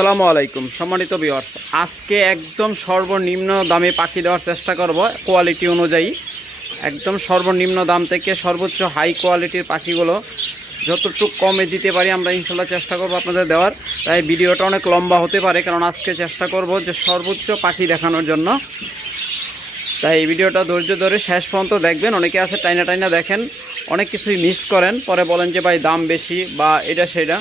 আসসালামু আলাইকুম সম্মানিত ভিউয়ার্স, আজকে একদম সর্বনিম্ন দামে পাখি দেওয়ার চেষ্টা করব। কোয়ালিটি অনুযায়ী একদম সর্বনিম্ন দাম থেকে সর্বোচ্চ হাই কোয়ালিটির পাখিগুলো যতটুকু কমে দিতে পারি আমরা ইনশাল্লাহ চেষ্টা করব আপনাদের দেওয়ার। তাই ভিডিওটা অনেক লম্বা হতে পারে, কারণ আজকে চেষ্টা করব যে সর্বোচ্চ পাখি দেখানোর জন্য। তাই এই ভিডিওটা ধৈর্য ধরে শেষ পর্যন্ত দেখবেন। অনেকে আছে টাইনা টাইনা দেখেন, অনেক কিছুই মিস করেন, পরে বলেন যে ভাই দাম বেশি বা এটা সেটা।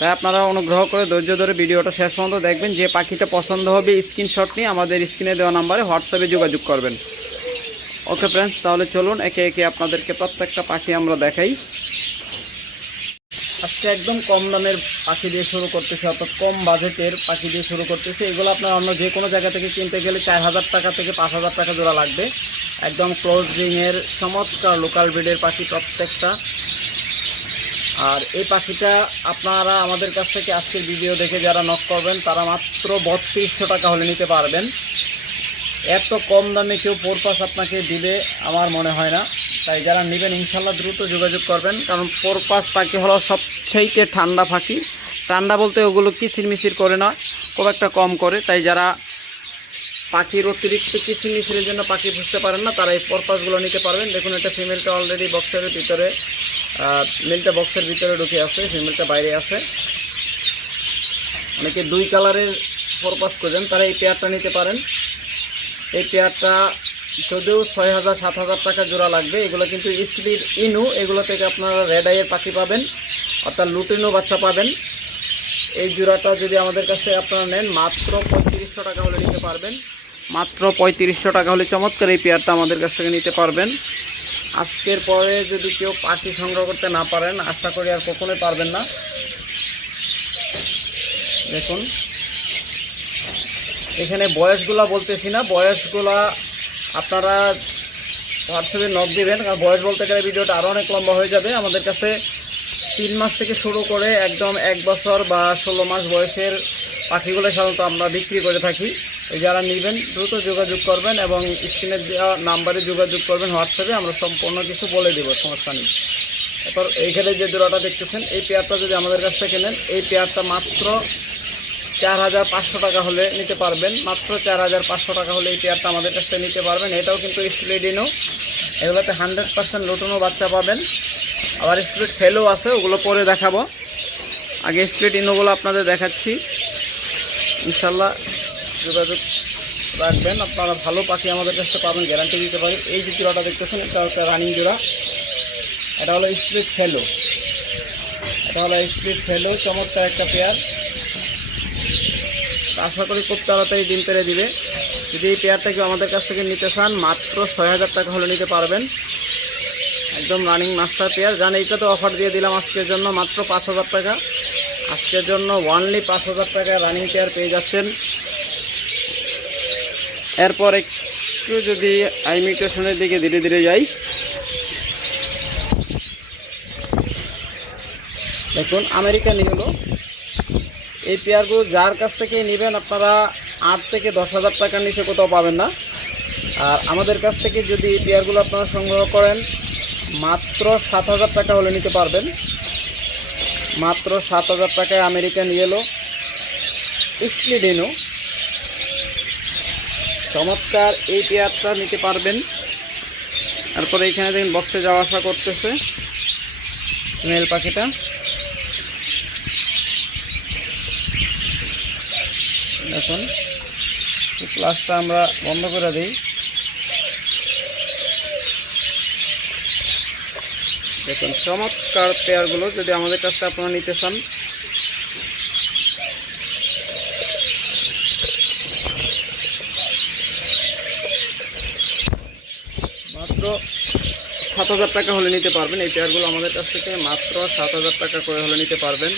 তাই আপনারা অনুগ্রহ করে ধৈর্য ধরে ভিডিওটা শেষ পর্যন্ত দেখবেন। যে পাখিটা পছন্দ হবে স্ক্রিনশট নিয়ে আমাদের স্ক্রিনে দেওয়া নাম্বারে হোয়াটসঅ্যাপে যোগাযোগ করবেন। ওকে ফ্রেন্ডস, তাহলে চলুন একে একে আপনাদেরকে প্রত্যেকটা পাখি আমরা দেখাই। আজকে একদম কম দামের পাখি দিয়ে শুরু করতেছে, অর্থাৎ কম বাজেটের পাখি দিয়ে শুরু করতেছে। এগুলো আপনার অন্য যে কোনো জায়গা থেকে কিনতে গেলে 4000 টাকা থেকে 5000 টাকা জোড়া লাগবে। একদম ক্লোজিংয়ের চমৎকার লোকাল ব্রিডের পাখি প্রত্যেকটা। আর এই পাখিটা আপনারা আমাদের কাছ থেকে আজকের ভিডিও দেখে যারা নক করবেন তারা মাত্র 3200 টাকা হলে নিতে পারবেন। এত কম দামে কেউ পোরপাস আপনাকে দিবে আমার মনে হয় না। তাই যারা নেবেন ইনশাল্লাহ দ্রুত যোগাযোগ করবেন, কারণ পোরপাস পাখি হলো সবচেয়ে ঠান্ডা পাখি। ঠান্ডা বলতে ওগুলো কিচিরমিচির করে না, খুব একটা কম করে। তাই যারা পাখির অতিরিক্ত কিচিরমিচিরের জন্য পাখি বুঝতে পারেন না তারা এই পোরপাসগুলো নিতে পারবেন। দেখুন, এটা ফিমেলটা অলরেডি বক্সের ভিতরে, মেলটা বক্সের ভিতরে ঢুকে আছে, ফিমেলটা বাইরে আছে। অনেকে 2 কালারের পোরপাস খোঁজেন, তারা এই পেয়ারটা নিতে পারেন। এই পেয়ারটা যদিও 6000-7000 টাকা জোড়া লাগবে। এগুলো কিন্তু স্প্লিট ইনু, এগুলো থেকে আপনারা রেড আইয়ের পাখি পাবেন, অর্থাৎ লুটিনো বাচ্চা পাবেন। এই জোড়াটা যদি আমাদের কাছ থেকে আপনারা নেন মাত্র 3500 টাকা হলে নিতে পারবেন। মাত্র 3500 টাকা হলে চমৎকার এই পেয়ারটা আমাদের কাছ থেকে নিতে পারবেন। আজকের পরে যদি কেউ পাখি সংগ্রহ করতে না পারেন, আশা করি আর কখনোই পারবেন না। দেখুন, এখানে বয়সগুলা বলতেছি না, বয়সগুলা আপনারা হোয়াটসঅ্যাপে নক দিবেন, কারণ বয়স বলতে গেলে ভিডিওটা আরও অনেক লম্বা হয়ে যাবে। আমাদের কাছে 3 মাস থেকে শুরু করে একদম 1 বছর বা 16 মাস বয়সের পাখিগুলো সাধারণত আমরা বিক্রি করে থাকি। যারা নেবেন দ্রুত যোগাযোগ করবেন এবং স্ক্রিনে দেওয়া নাম্বারে যোগাযোগ করবেন হোয়াটসঅ্যাপে, আমরা সম্পূর্ণ কিছু বলে দেবো, সমস্যা নেই। তারপর এইখানে যে জোড়াটা দেখতেছেন এই পেয়ারটা যদি আমাদের কাছ থেকে নেন, এই পেয়ারটা মাত্র 4500 টাকা হলে নিতে পারবেন। মাত্র 4500 টাকা হলে এই পেয়ারটা আমাদের কাছ থেকে নিতে পারবেন। এটাও কিন্তু স্প্লিডিনো, এগুলোতে 100% লুটনো বাচ্চা পাবেন। আবার স্প্লিট ফেলও আছে, ওগুলো পরে দেখাবো। আগে স্প্লিট ইনোগুলো আপনাদের দেখাচ্ছি। ইনশাল্লাহ যোগাযোগ রাখবেন, আপনারা ভালো পাখি আমাদের কাছ থেকে পাবেন, গ্যারান্টি দিতে পারি। এই যে জোড়াটা দেখতেছেন এটা হচ্ছে রানিং জোড়া, এটা হলো স্প্লিট ফেলো, এটা হলো স্প্লিট ফেলো, চমৎকার একটা পেয়ার। আশা করি খুব তাড়াতাড়ি ডিম পেড়ে দিবে। যদি এই পেয়ারটা কেউ আমাদের কাছ থেকে নিতে চান মাত্র 6000 টাকা হলে নিতে পারবেন। একদম রানিং মাস্টার পেয়ার। জান এইটা তো অফার দিয়ে দিলাম আজকের জন্য মাত্র 5000 টাকা। আজকের জন্য অনলি 5000 টাকায় রানিং পেয়ার পেয়ে যাচ্ছেন। এরপর একটু যদি আইমিটেশনের দিকে ধীরে ধীরে যাই, দেখুন আমেরিকান ইয়েলো। এই পেয়ারগুলো যার কাছ থেকে নেবেন আপনারা 8 থেকে 10,000 টাকার নিচে কোথাও পাবেন না। আর আমাদের কাছ থেকে যদি এই পেয়ারগুলো আপনারা সংগ্রহ করেন মাত্র 7000 টাকা হলে নিতে পারবেন। মাত্র 7000 টাকায় আমেরিকান ইয়েলো স্প্লিডিনো চমৎকার এই পেয়ারটা নিতে পারবেন। তারপরে এখানে দেখুন বক্সে যাওয়া আসা করতেছে মেল পাখিটা। দেখুন ক্লাসটা আমরা বন্ধ করে দিই। দেখুন চমৎকার পেয়ারগুলো যদি আমাদের কাছে আপনারা নিতে চান মাত্র 7000 টাকা হলে নিতে পারবেন। এই পেয়ারগুলো আমাদের কাছ থেকে মাত্র 7000 টাকা করে হলে নিতে পারবেন।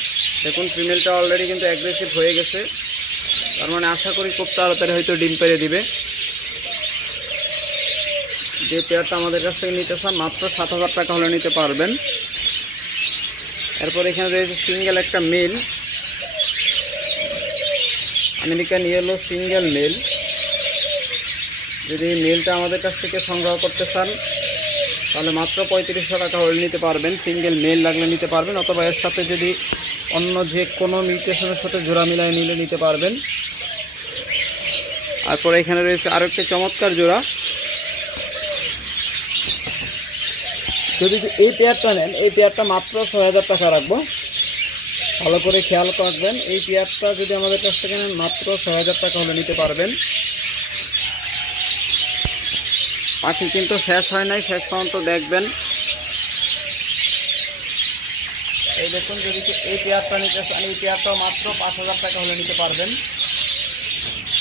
দেখুন ফিমেলটা অলরেডি কিন্তু অ্যাগ্রেসিভ হয়ে গেছে, তার মানে আশা করি খুব তাড়াতাড়ি হয়তো ডিম পেড়ে দিবে। যে পেয়ারটা আমাদের কাছ থেকে নিতে চান মাত্র 7000 টাকা হলে নিতে পারবেন। এরপর এখানে রয়েছে সিঙ্গেল একটা male, American yellow single male. যদি মেলটা আমাদের কাছ থেকে সংগ্রহ করতে চান তাহলে মাত্র 3500 টাকা হলে নিতে পারবেন। সিঙ্গেল মেল লাগলে নিতে পারবেন, অথবা এর সাথে যদি অন্য যে কোনো মিউটেশনের সাথে জোড়া মিলাই নিলে নিতে পারবেন। তারপরে এখানে রয়েছে আরও একটা চমৎকার জোড়া। যদি এই পেয়ারটা নেন, এই পেয়ারটা মাত্র ৬,০০০ টাকা রাখবো। ভালো করে খেয়াল রাখবেন, এই পেয়ারটা যদি আমাদের কাছ থেকে নেন মাত্র ৬,০০০ টাকা হলে নিতে পারবেন। পাখি কিন্তু শেষ হয় নাই, শেষ পর্যন্ত দেখবেন। এই দেখুন, যদি এই পেয়ারটা নিতে চান, এই পেয়ারটাও মাত্র ৫,০০০ টাকা হলে নিতে পারবেন।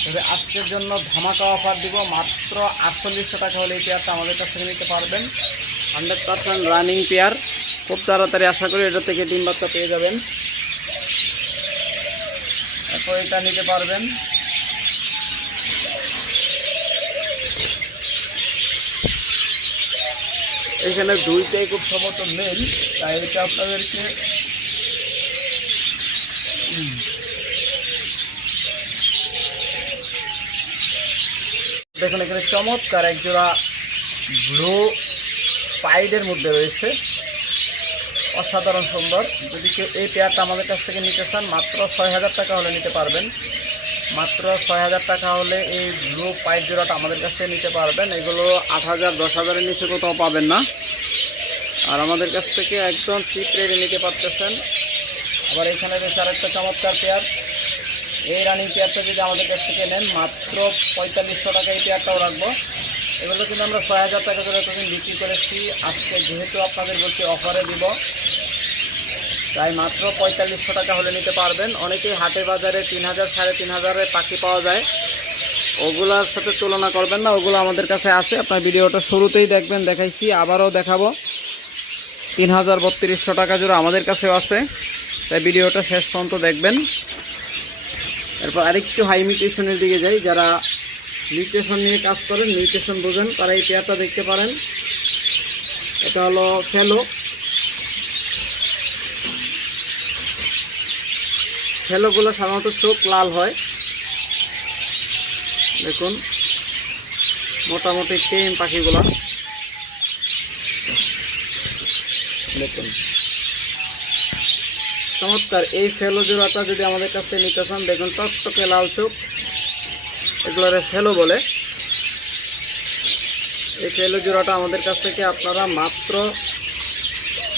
তবে আজকের জন্য ধামাকা অফার দিব, মাত্র ৪৮০০ টাকা হলে এই পেয়ারটা আমাদের কাছ থেকে নিতে পারবেন। 100% রানিং পেয়ার, খুব তাড়াতাড়ি আশা করি এটা থেকে ডিম বাচ্চা পেয়ে যাবেন। তারপর এটা নিতে পারবেন। এখানে দুইটাই খুব সম্ভবত মেল, তাই এটা আপনাদেরকে দেখুন, এখানে চমৎকার একজোড়া ব্লু পাইডের মধ্যে রয়েছে, অসাধারণ সুন্দর। যদি কেউ এই পেয়ারটা আমাদের কাছ থেকে নিতে চান মাত্র ৬,০০০ টাকা হলে নিতে পারবেন। মাত্র ৬,০০০ টাকা হলে এই ব্লু পাইড জোড়াটা আমাদের কাছ থেকে নিতে পারবেন। এগুলো ৮,০০০ ১০,০০০-এর নিচে কোথাও পাবেন না, আর আমাদের কাছ থেকে একদম চিপ রেটে নিতে পারতেছেন। আবার এখানে রয়েছে আরেকটা চমৎকার পেয়ার। এই রানিং পেয়ারটা যদি আমাদের কাছ থেকে নেন মাত্র ৪৫০০ টাকা এই পেয়ারটাও রাখবো। এগুলো কিন্তু আমরা ৬,০০০ টাকা করে এতদিন বিক্রি করেছি, আজকে যেহেতু আপনাদের বলছি অফারে দিব, তাই মাত্র ৪৫০০ টাকা হলে নিতে পারবেন। অনেকেই হাটে বাজারে ৩,০০০ ৩,৫০০-এ পাখি পাওয়া যায়, ওগুলোর সাথে তুলনা করবেন না, ওগুলো আমাদের কাছে আছে। আপনার ভিডিওটা শুরুতেই দেখবেন, দেখাইছি, আবারও দেখাবো। ৩,০৩২ টাকা জোড়া আমাদের কাছেও আছে, তাই ভিডিওটা শেষ পর্যন্ত দেখবেন। এরপর আরেকটু হাই মিউটেশনের দিকে যাই। যারা মিউটেশন নিয়ে কাজ করেন, মিউটেশন বোঝেন, তারা এই পেয়ারটা দেখতে পারেন। এটা হলো ফেলো। ফেলোগুলো সাধারণত চোখ লাল হয়, দেখুন মোটামুটি টেম পাখিগুলো, দেখুন চমৎকার। এই ফেলো জোড়াটা যদি আমাদের কাছে নিতে চান, দেখুন টকটকে লাল চোখ, এগুলোর ফেলো বলে। এই ফেলো জোড়াটা আমাদের কাছ থেকে আপনারা মাত্র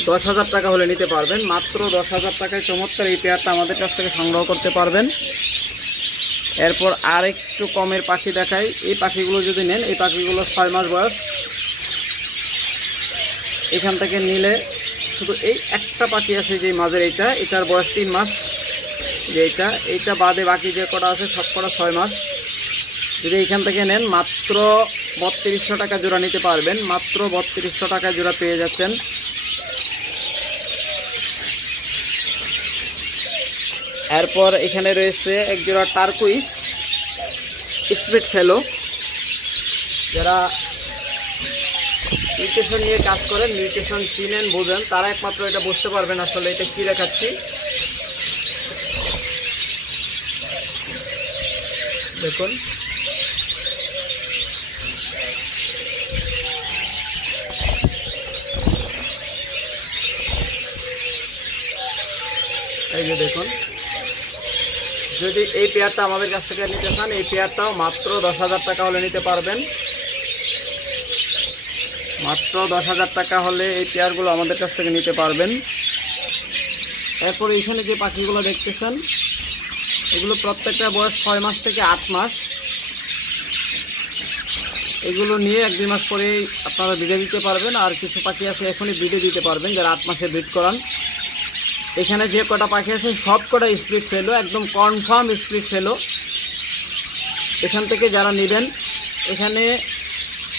১০,০০০ টাকা হলে নিতে পারবেন। মাত্র ১০,০০০ টাকায় চমৎকার এই পেয়ারটা আমাদের কাছ থেকে সংগ্রহ করতে পারবেন। এরপর আর একটু কমের পাখি দেখাই। এই পাখিগুলো যদি নেন, এই পাখিগুলো ৬ মাস বয়স। এখান থেকে নিলে শুধু এই একটা পাখি আছে যে মাঝের, এটার বয়স ৩ মাস। যে এইটা বাদে বাকি যে কটা আছে সব কটা ৬ মাস। যদি এখান থেকে নেন মাত্র ৩২০০ টাকা জোড়া নিতে পারবেন। মাত্র ৩২০০ টাকা জোড়া পেয়ে যাচ্ছেন। এরপর এখানে রয়েছে এক জোড়া টার্কুইস স্প্লিট ফেলো। যারা মিউটেশন নিয়ে কাজ করেন, মিউটেশন চিনেন বোঝেন, তারা একমাত্র এটা বুঝতে পারবেন আসলে এটা কী দেখাচ্ছি। দেখুন এই যে দেখুন, যদি এই পেয়ারটা আমাদের কাছ থেকে নিতে চান, এই পেয়ারটাও মাত্র ১০,০০০ টাকা হলে নিতে পারবেন। মাত্র ১০,০০০ টাকা হলে এই পেয়ারগুলো আমাদের কাছ থেকে নিতে পারবেন। এরপর এইখানে যে পাখিগুলো দেখতেছেন, এগুলো প্রত্যেকটা বয়স ৬ মাস থেকে ৮ মাস। এগুলো নিয়ে ১-২ মাস পরেই আপনারা বিডে দিতে পারবেন। আর কিছু পাখি আছে এখনই বিডে দিতে পারবেন, যারা ৮ মাসে ব্রিড করান। এখানে যে কটা পাখি আছে সব কটা স্প্লিট ফেলো, একদম কনফার্ম স্প্লিট ফেলো। এখান থেকে যারা নেবেন, এখানে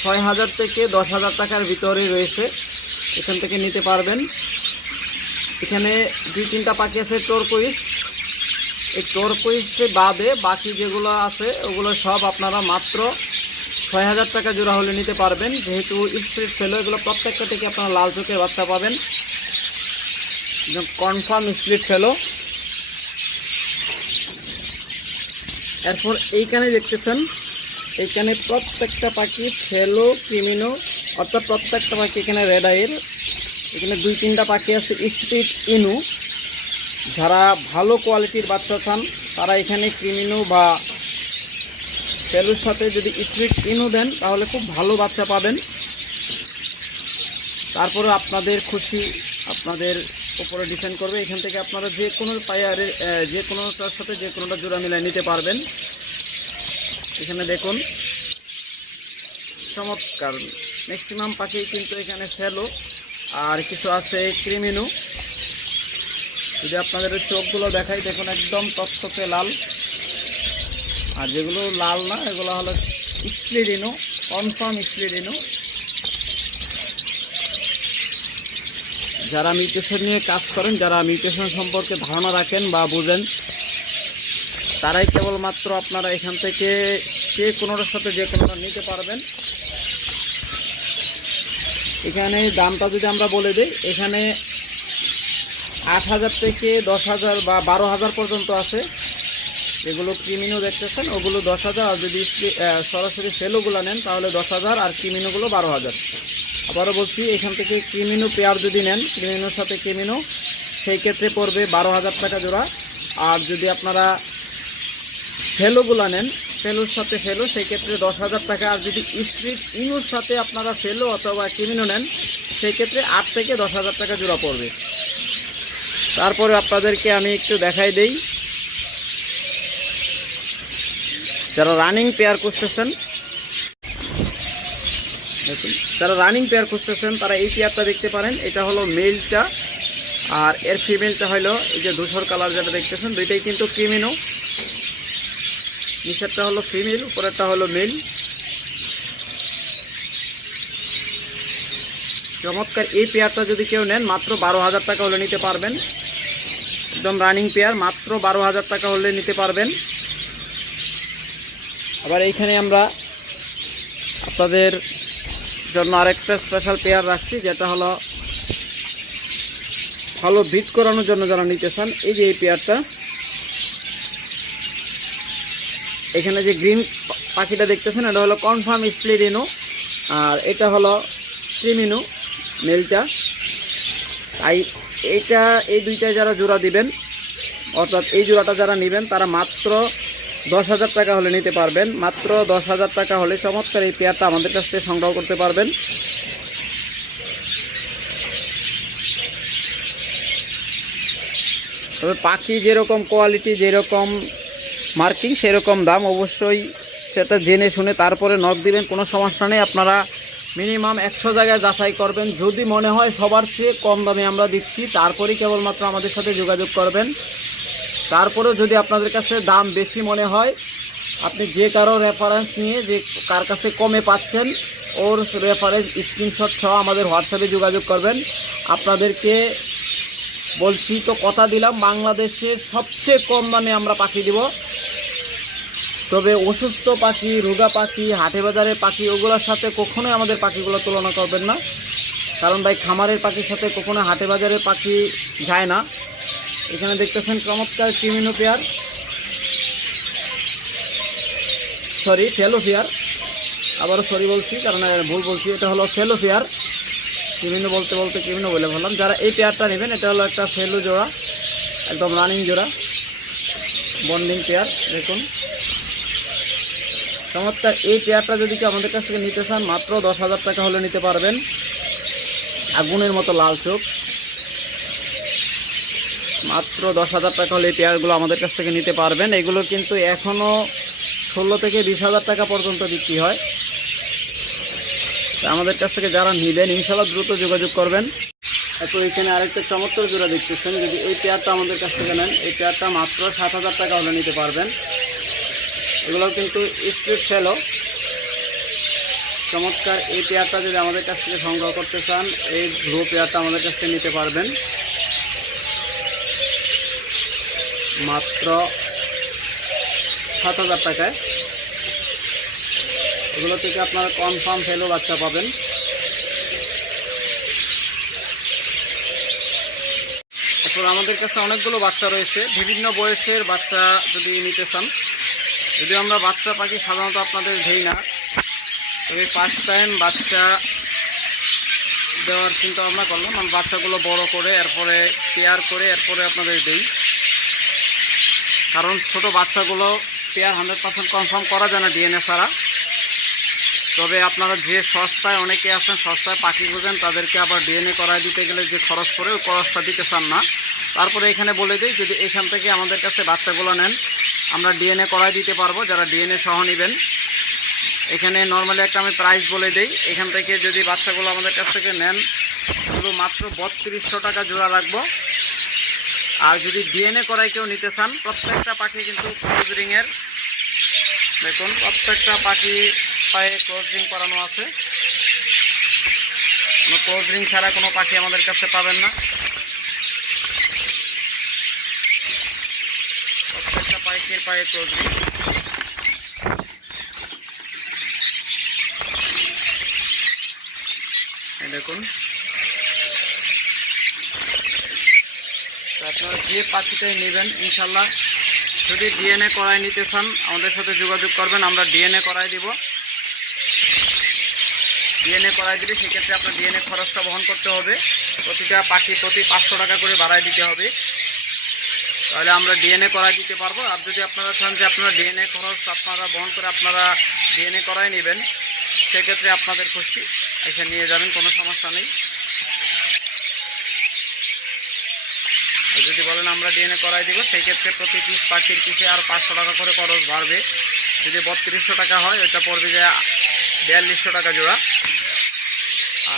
৬,০০০ থেকে ১০,০০০ টাকার ভিতরে রয়েছে, এখান থেকে নিতে পারবেন। এখানে ২-৩টা পাখি আছে টর্কুইস। এই টর্কুইসে বাদে বাকি যেগুলো আছে ওগুলো সব আপনারা মাত্র ৬,০০০ টাকা জোড়া হলে নিতে পারবেন। যেহেতু স্প্লিট ফেলো, এগুলো প্রত্যেকটা থেকে আপনারা লাল চোখের বাচ্চা পাবেন, একদম কনফার্ম স্প্লিট ফেলো। এরপর এইখানে দেখতেছেন, এইখানে প্রত্যেকটা পাখি ফেলো ক্রিমিনো, অর্থাৎ প্রত্যেকটা পাখি এখানে রেড আইয়ের। এখানে ২-৩টা পাখি আছে স্প্লিট ইনু। যারা ভালো কোয়ালিটির বাচ্চা চান তারা এখানে ক্রিমিনো বা ফেলুর সাথে যদি স্প্লিট ইনও দেন তাহলে খুব ভালো বাচ্চা পাবেন। তারপরে আপনাদের খুশি, আপনাদের উপরে ডিপেন্ড করবে। এখান থেকে আপনারা যে কোনো পায়ারে যে কোনোটার সাথে যে কোনোটা জোড়া মিলাই নিতে পারবেন। এখানে দেখুন চমৎকার ম্যাক্সিমাম পাখি কিন্তু এখানে ফেলো, আর কিছু আছে ক্রিমিনো। যদি আপনাদের চোখগুলো দেখাই, দেখুন একদম টকটকে লাল, আর যেগুলো লাল না এগুলো হলো স্প্লিডিনো, কনফার্ম স্প্লিডিনো। যারা মিউটেশন নিয়ে কাজ করেন, যারা মিউটেশন সম্পর্কে ধারণা রাখেন বা বুঝেন, তারাই কেবলমাত্র আপনারা এখান থেকে যে কোনোটার সাথে যে কোনোটা নিতে পারবেন। এখানে দামটা যদি আমরা বলে দিই, এখানে 8,000 থেকে 10,000 বা 12,000 পর্যন্ত আছে। যেগুলো ক্রিমিনো দেখতেছেন ওগুলো 10,000, আর যদি সরাসরি ফেলোগুলো নেন তাহলে 10,000, আর ক্রিমিনোগুলো 12,000। আবারও বলছি, এখান থেকে ক্রিমিনো পেয়ার যদি নেন, ক্রিমিনোর সাথে ক্রিমিনো, সেই ক্ষেত্রে পড়বে 12,000 টাকা জোড়া। আর যদি আপনারা ফেলোগুলো নেন, ফেলোর সাথে ফেলো, সেই ক্ষেত্রে 10,000 টাকা। আর যদি স্প্লিট ইনোর সাথে আপনারা ফেলো অথবা ক্রিমিনো নেন, সেই ক্ষেত্রে 8 থেকে 10,000 টাকা জোড়া পড়বে। তারপরে আপনাদেরকে আমি একটু দেখাই দেই, যারা রানিং পেয়ার খুঁজতেছেন, দেখুন যারা রানিং পেয়ার খুঁজতেছেন তারা এই পেয়ারটা দেখতে পারেন। এটা হলো মেলটা, আর এর ফিমেলটা হলো এই যে ধূসর কালার যেটা দেখতেছেন, দুইটাই কিন্তু ক্রিমিনো। নিচেরটা হলো ফিমেল, উপরেরটা হলো মেল। চমৎকার এই পেয়ারটা যদি কেউ নেন মাত্র 12,000 টাকা হলে নিতে পারবেন। একদম রানিং পেয়ার, মাত্র 12,000 টাকা হলে নিতে পারবেন। আবার এইখানে আমরা আপনাদের জন্য আরেকটা স্পেশাল পেয়ার রাখছি, যেটা হলো ভালো ব্রিড করানোর জন্য যারা নিতে চান। এই যে এই পেয়ারটা, এখানে যে গ্রিন পাখিটা দেখতেছেন এটা হলো কনফার্ম স্প্লিডিনো, আর এটা হলো ক্রিমিনো মেলটা। তাই এই দুইটা যারা জোড়া দিবেন, অর্থাৎ এই জোড়াটা যারা নেবেন, তারা মাত্র 10,000 টাকা হলে নিতে পারবেন। মাত্র 10,000 টাকা হলে চমৎকার এই পেয়ারটা আমাদের কাছ থেকে সংগ্রহ করতে পারবেন। তবে পাখি যেরকম কোয়ালিটি, যেরকম মার্কিং, সেরকম দাম। অবশ্যই সেটা জেনে শুনে তারপরে নক দিবেন, কোনো সমস্যা নেই। আপনারা মিনিমাম 100 জায়গায় যাচাই করবেন। যদি মনে হয় সবার চেয়ে কম দামে আমরা দিচ্ছি, তারপরেই কেবলমাত্র আমাদের সাথে যোগাযোগ করবেন। তারপরেও যদি আপনাদের কাছে দাম বেশি মনে হয়, আপনি যে কারো রেফারেন্স নিয়ে, যে কার কাছে কমে পাচ্ছেন, ওর রেফারেন্স স্ক্রিনশট সহ আমাদের হোয়াটসঅ্যাপে যোগাযোগ করবেন। আপনাদেরকে বলছি তো, কথা দিলাম, বাংলাদেশের সবচেয়ে কম দামে আমরা পাখি দিব। তবে অসুস্থ পাখি, রোগা পাখি, হাটে বাজারের পাখি, ওগুলোর সাথে কখনোই আমাদের পাখিগুলো তুলনা করবেন না। কারণ ভাই, খামারের পাখির সাথে কখনো হাটে বাজারের পাখি যায় না। এখানে দেখতেছেন চমৎকার ক্রিমিনো পেয়ার, সরি ফেলো পেয়ার, আবারও সরি বলছি কারণ ভুল বলছি। এটা হলো ফেলো পেয়ার, ক্রিমিনো বলতে বলতে ক্রিমিনো বলে বললাম। যারা এই পেয়ারটা নেবেন, এটা হলো একটা ফেলো জোড়া, একদম রানিং জোড়া, বন্ডিং পেয়ার। দেখুন চমৎকার এই পেয়ারটা যদি কেউ আমাদের কাছ থেকে নিতে চান, মাত্র 10,000 টাকা হলে নিতে পারবেন। আগুনের মতো লাল চোখ, মাত্র 10,000 টাকা হলে এই পেয়ারগুলো আমাদের কাছ থেকে নিতে পারবেন। এগুলো কিন্তু এখনও 16 থেকে 20,000 টাকা পর্যন্ত বিক্রি হয়। আমাদের কাছ থেকে যারা নেবেন ইনশাআল্লাহ দ্রুত যোগাযোগ করবেন। তো এখানে আরেকটা চমৎকার জোড়া দেখতেছেন, যদি এই পেয়ারটা আমাদের কাছ থেকে নেন, এই পেয়ারটা মাত্র 7,000 টাকা হলে নিতে পারবেন। এগুলো কিন্তু স্প্লিট ফেলো। চমৎকার এই পেয়ারটা যদি আমাদের কাছ থেকে সংগ্রহ করতে চান, এই ব্লু পেয়ারটা আমাদের কাছ থেকে নিতে পারবেন মাত্র 7,000 টাকায়। এগুলো থেকে আপনারা কনফার্ম ফেলো বাচ্চা পাবেন। তারপর আমাদের কাছে অনেকগুলো বাচ্চা রয়েছে, বিভিন্ন বয়সের বাচ্চা যদি নিতে চান। যদি আমরা বাচ্চা পাখি সাধারণত আপনাদের দেই না, তবে ফার্স্ট টাইম বাচ্চা দেওয়ার চিন্তা ভাবনা করলাম। আমি বাচ্চাগুলো বড় করে এরপরে পেয়ার করে এরপরে আপনাদের দিই, কারণ ছোট বাচ্চাগুলো পেয়ার 100% কনফার্ম করা যায় না ডিএনএ ছাড়া। তবে আপনারা যে সস্তায়, অনেকে আছেন সস্তায় পাখি খুঁজেন, তাদেরকে আবার ডিএনএ করায় দিতে গেলে যে খরচ করে ওই খরচটা দিতে চান না। তারপরে এখানে বলে দিই, যদি এখান থেকে আমাদের কাছে বাচ্চাগুলো নেন আমরা ডিএনএ করায় দিতে পারবো, যারা ডিএনএ সহ নেবেন। এখানে নর্মালি একটা আমি প্রাইস বলে দিই, এখান থেকে যদি বাচ্চাগুলো আমাদের কাছ থেকে নেন শুধু মাত্র 3200 টাকা জোড়া রাখবো। আর যদি ডিএনএ করায় কেউ নিতে চান, প্রত্যেকটা পাখি কিন্তু ক্লোজ রিংয়ের, দেখুন প্রত্যেকটা পাখি পায়ে ক্লোজ রিং করানো আছে, কোনো ক্লোজ রিং ছাড়া কোনো পাখি আমাদের কাছে পাবেন না। প্রত্যেকটা পাখির পায়ে ক্লোজ রিং। দেখুন আপনারা যে পাখিটাই নেবেন ইনশাল্লাহ, যদি ডিএনএ করায় নিতে চান আমাদের সাথে যোগাযোগ করবেন, আমরা ডিএনএ করায় দিব। ডিএনএ করায় দিলে সেক্ষেত্রে আপনার ডিএনএ খরচটা বহন করতে হবে, প্রতিটা পাখি প্রতি 500 টাকা করে বাড়ায় দিতে হবে, তাহলে আমরা ডিএনএ করায় দিতে পারবো। আর যদি আপনারা চান যে আপনারা ডিএনএ খরচ আপনারা বহন করে আপনারা ডিএনএ করায় নেবেন, সেক্ষেত্রে আপনাদের খুশি এসে নিয়ে যাবেন, কোনো সমস্যা নেই। আর যদি বলেন আমরা ডিএনএ করাই দিব, সেই ক্ষেত্রে প্রতি পিস পাখির পিছে আর 500 টাকা করে খরচ বাড়বে। যদি 3200 টাকা হয় ওইটা পড়বে যে 4200 টাকা জোড়া।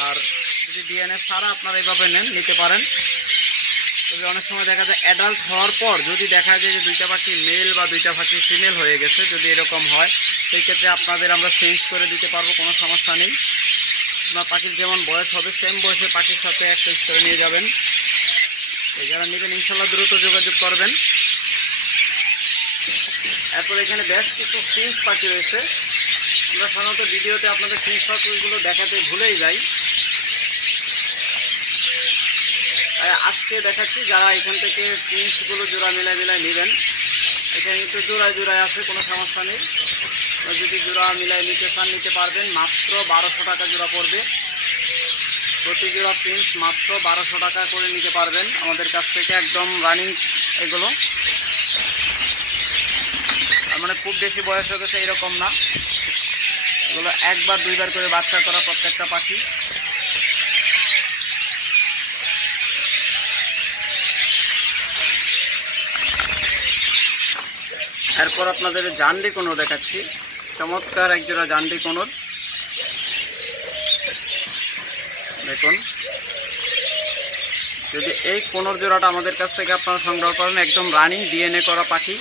আর যদি ডিএনএ ছাড়া আপনারা এইভাবে নেন নিতে পারেন। তবে অনেক সময় দেখা যায় অ্যাডাল্ট হওয়ার পর যদি দেখা যায় যে দুইটা পাখি মেল বা দুইটা পাখি ফিমেল হয়ে গেছে, যদি এরকম হয় সেই ক্ষেত্রে আপনাদের আমরা চেঞ্জ করে দিতে পারবো, কোনো সমস্যা নেই। আপনার পাখির যেমন বয়স হবে সেম বয়সে পাখির সাথে এক্সচেঞ্জ করে নিয়ে যাবেন। যারা নেবেন ইনশাল্লাহ দ্রুত যোগাযোগ করবেন। এরপর এখানে বেশ কিছু ফিন্স পাখি রয়েছে, আমরা সাধারণত ভিডিওতে আপনাদের ফিন্স পাখিগুলো দেখাতে ভুলেই যাই, আজকে দেখাচ্ছি। যারা এখান থেকে ফিন্সগুলো জোড়া মিলাই নেবেন, এখানে কিন্তু জোড়ায় জোড়ায় আছে, কোনো সমস্যা নেই। যদি জোড়া মিলাই নিতে চান নিতে পারবেন, মাত্র 1200 টাকা জোড়া পড়বে। প্রতি জোড়া প্রিন্স মাত্র 1200 টাকা করে নিতে পারবেন আমাদের কাছ থেকে, একদম রানিং এগুলো। তার মানে খুব বেশি বয়স হয়ে গেছে এরকম না, এগুলো একবার দুইবার করে বাচ্চা করা প্রত্যেকটা পাখি। এরপর আপনাদের জান্ডি কোনোর দেখাচ্ছি, চমৎকার একজোড়া জান্ডি কোনোর। দেখুন যদি এই কোনোর জোড়াটা আমাদের কাছ থেকে আপনারা সংগ্রহ করেন, একদম রানিং ডিএনএ করা পাখি,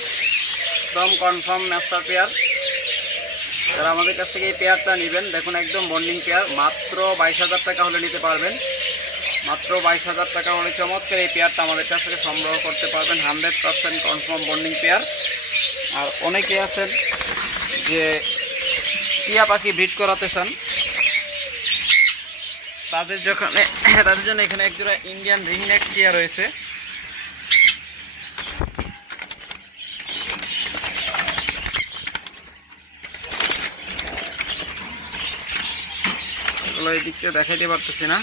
একদম কনফার্ম মাস্টার পেয়ার। যারা আমাদের কাছ থেকে এই পেয়ারটা নেবেন, দেখুন একদম বন্ডিং পেয়ার, মাত্র 22,000 টাকা হলে নিতে পারবেন। মাত্র 22,000 টাকা হলে চমৎকার এই পেয়ারটা আমাদের কাছ থেকে সংগ্রহ করতে পারবেন, 100% কনফার্ম বন্ডিং পেয়ার। আর অনেকে আছেন যে টিয়া পাখি ব্রিড করাতে চান, তাদের জন্য এখানে একজোড়া ইন্ডিয়ান রিংনেক টিয়া রয়েছে। এগুলো এই দিক থেকে দেখাইতে পারতেছি না।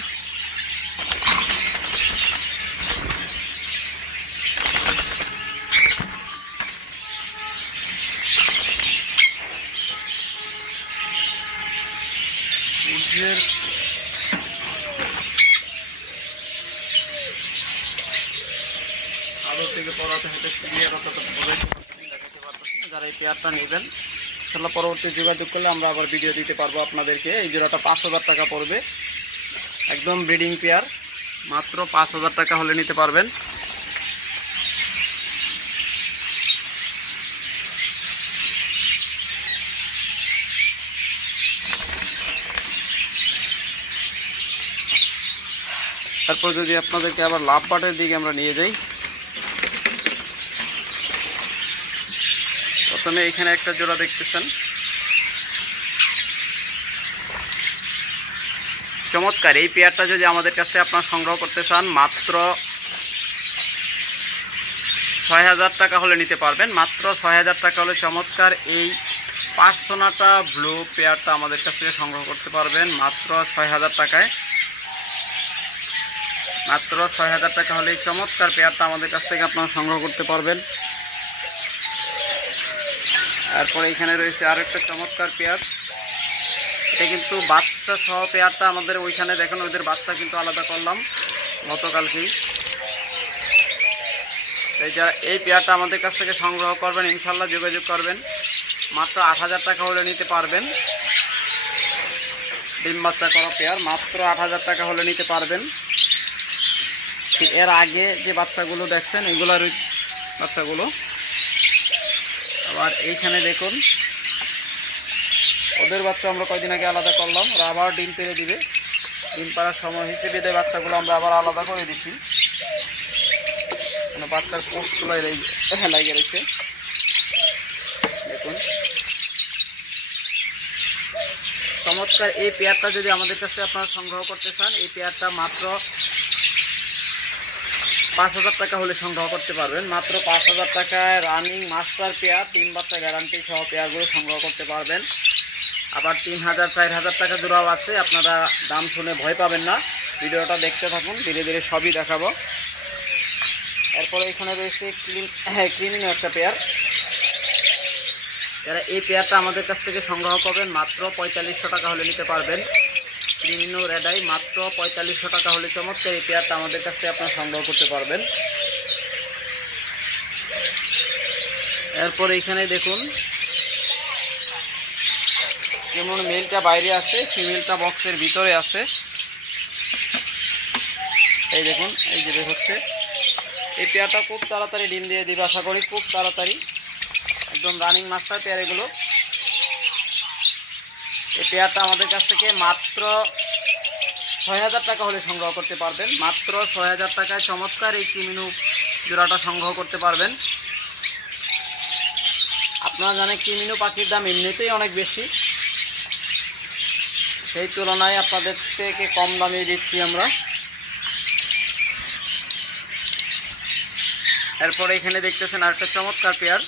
যারা এই পেয়ারটা নেবেন ইনশাল্লাহ পরবর্তী যোগাযোগ করলে আমরা আবার ভিডিও দিতে পারবো আপনাদেরকে। এই জোড়াটা 5000 টাকা পড়বে, একদম ব্রিডিং পেয়ার, মাত্র 5000 টাকা হলে নিতে পারবেন। তারপর যদি আপনাদেরকে আবার লাভ বাটের দিকে আমরা নিয়ে যাই, প্রথমে এখানে একটা জোড়া দেখতেছেন, চমৎকার এই পেয়ারটা যদি আমাদের কাছে আপনারা সংগ্রহ করতে চান, মাত্র 6000 টাকা হলে নিতে পারবেন। মাত্র 6000 টাকা হলে চমৎকার এই পার্সোনাটা ব্লু পেয়ারটা আমাদের কাছ থেকে সংগ্রহ করতে পারবেন মাত্র 6000 টাকায়। মাত্র ৬,০০০ টাকা হলে এই চমৎকার পেয়ারটা আমাদের কাছ থেকে আপনারা সংগ্রহ করতে পারবেন। এরপরে এখানে রয়েছে আরেকটা চমৎকার পেয়ার, এটা কিন্তু বাচ্চা সহ পেয়ারটা আমাদের ওইখানে দেখেন ওদের বাচ্চা কিন্তু আলাদা করলাম গতকালকেই। এই যারা এই পেয়ারটা আমাদের কাছ থেকে সংগ্রহ করবেন ইনশাল্লাহ যোগাযোগ করবেন, মাত্র ৮,০০০ টাকা হলে নিতে পারবেন। ডিম বাচ্চা করা পেয়ার মাত্র ৮,০০০ টাকা হলে নিতে পারবেন। এর আগে যে বাচ্চাগুলো দেখছেন এগুলোর বাচ্চাগুলো। আবার এইখানে দেখুন ওদের বাচ্চা আমরা কয়দিন আগে আলাদা করলাম, ওরা আবার ডিম পেড়ে দিবে। ডিম পাড়ার সময় হিসেবে যে বাচ্চাগুলো আমরা আবার আলাদা করে দিচ্ছি, মানে বাচ্চার পোস্টগুলো লাগিয়ে রয়েছে দেখুন। চমৎকার এই পেয়ারটা যদি আমাদের কাছে আপনারা সংগ্রহ করতে চান, এই পেয়ারটা মাত্র ৫,০০০ টাকা হলে সংগ্রহ করতে পারবেন। মাত্র ৫,০০০ টাকায় রানিং মাস্টার পেয়ার, ৩ বাচ্চা গ্যারান্টি সহ পেয়ারগুলো সংগ্রহ করতে পারবেন। আবার ৩,০০০ ৪,০০০ টাকা জোড়াও আছে, আপনারা দাম শুনে ভয় পাবেন না, ভিডিওটা দেখতে থাকুন, ধীরে ধীরে সবই দেখাবো। এরপরে এখানে রয়েছে ক্রিমিনো একটা পেয়ার, যারা এই পেয়ারটা আমাদের কাছ থেকে সংগ্রহ করবেন মাত্র ৪৫০০ টাকা হলে নিতে পারবেন। ক্রিমিনো রেডাই মাত্র ৪৫০০ টাকা হলে চমৎকার এই পেয়ারটা আমাদের কাছ থেকে আপনারা সংগ্রহ করতে পারবেন। এরপর এইখানে দেখুন যেমন মেলটা বাইরে আছে, ফিমেলটা বক্সের ভিতরে আছে। এই দেখুন এই যে হচ্ছে এই পেয়ারটা খুব তাড়াতাড়ি ডিম দিয়ে দিবে, আশা করি খুব তাড়াতাড়ি, একদম রানিং মাস্টার পেয়ার এগুলো। এই পেয়ারটা আমাদের কাছ থেকে মাত্র ৬,০০০ টাকা হলে সংগ্রহ করতে পারবেন। মাত্র ৬,০০০ টাকায় চমৎকার এই ক্রিমিনো জোড়াটা সংগ্রহ করতে পারবেন। আপনারা জানেন ক্রিমিনো পাখির দাম এমনিতেই অনেক বেশি, সেই তুলনায় আপনাদের থেকে কম দামে দিচ্ছি আমরা। এরপরে এখানে দেখতেছেন আরেকটা চমৎকার পেয়ার,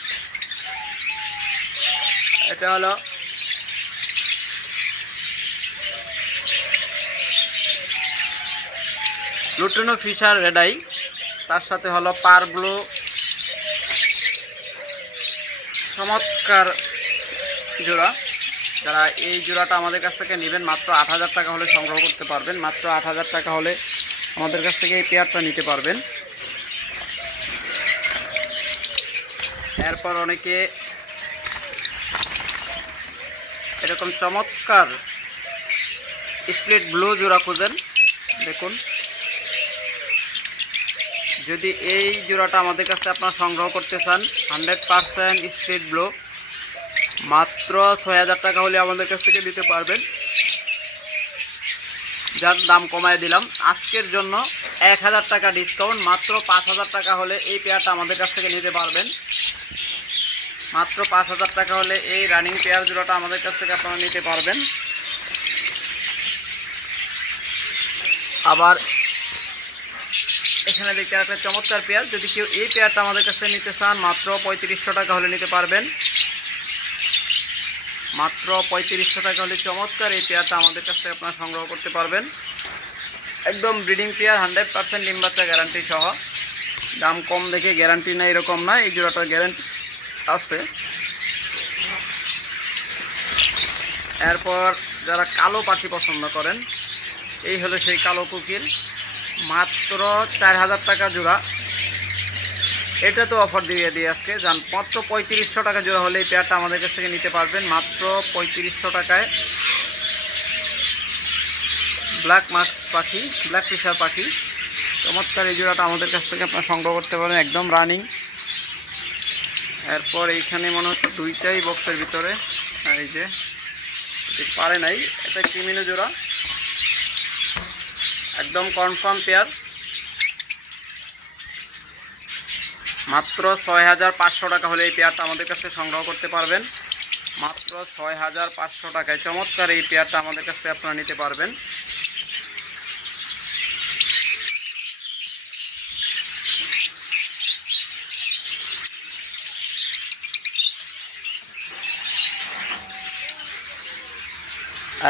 এটা হলো লুটিনো ফিশার রেডাই, তার সাথে হলো পার ব্লু, চমৎকার জোড়া। যারা এই জোড়াটা আমাদের কাছ থেকে নেবেন মাত্র ৮,০০০ টাকা হলে সংগ্রহ করতে পারবেন। মাত্র ৮,০০০ টাকা হলে আমাদের কাছ থেকে এই পেয়ারটা নিতে পারবেন। এরপর অনেকে এরকম চমৎকার স্প্লিট ব্লু জোড়া খুঁজেন, দেখুন যদি এই জোড়াটা আমাদের কাছে আপনারা সংগ্রহ করতে চান 100% স্প্লিট ব্লু, মাত্র ৬,০০০ টাকা হলে আমাদের কাছ থেকে দিতে পারবেন। যার দাম কমায় দিলাম আজকের জন্য ১,০০০ টাকা ডিসকাউন্ট, মাত্র ৫,০০০ টাকা হলে এই পেয়ারটা আমাদের কাছ থেকে নিতে পারবেন। মাত্র ৫,০০০ টাকা হলে এই রানিং পেয়ার জোড়াটা আমাদের কাছ থেকে আপনারা নিতে পারবেন। আবার এখানে দেখতে একটা চমৎকার পেয়ার, যদি কেউ এই পেয়ারটা আমাদের কাছে নিতে চান মাত্র ৩৫০০ টাকা হলে নিতে পারবেন। মাত্র ৩৫০০ টাকা হলে চমৎকার এই পেয়ারটা আমাদের কাছ থেকে আপনারা সংগ্রহ করতে পারবেন। একদম ব্রিডিং পেয়ার, 100% ডিম বাচ্চা গ্যারান্টি সহ। দাম কম দেখে গ্যারান্টি না এরকম না, এই জোড়াটার গ্যারান্টি আছে। এরপর যারা কালো পাখি পছন্দ করেন, এই হলো সেই কালো কোকিল, মাত্র ৪,০০০ টাকা জোড়া। এটা তো অফার দিয়ে আজকে যান, মাত্র ৩৫০০ টাকা জোড়া হলে এই পেয়ারটা আমাদের কাছ থেকে নিতে পারবেন। মাত্র ৩৫০০ টাকায় ব্ল্যাক মাস্ক পাখি, ব্ল্যাক ফিশার পাখি, চমৎকার এই জোড়াটা আমাদের কাছ থেকে আপনারা সংগ্রহ করতে পারেন, একদম রানিং। এরপর এইখানে মনে হচ্ছে দুইটাই বক্সের ভিতরে, এই যে পারে নাই, এটা ক্রিমিনো জোড়া, একদম কনফার্ম পেয়ার। মাত্র ৬,৫০০ টাকা হলে এই পেয়ারটা আমাদের কাছে সংগ্রহ করতে পারবেন। মাত্র ৬,৫০০ টাকায় চমৎকার এই পেয়ারটা আমাদের কাছে আপনারা নিতে পারবেন।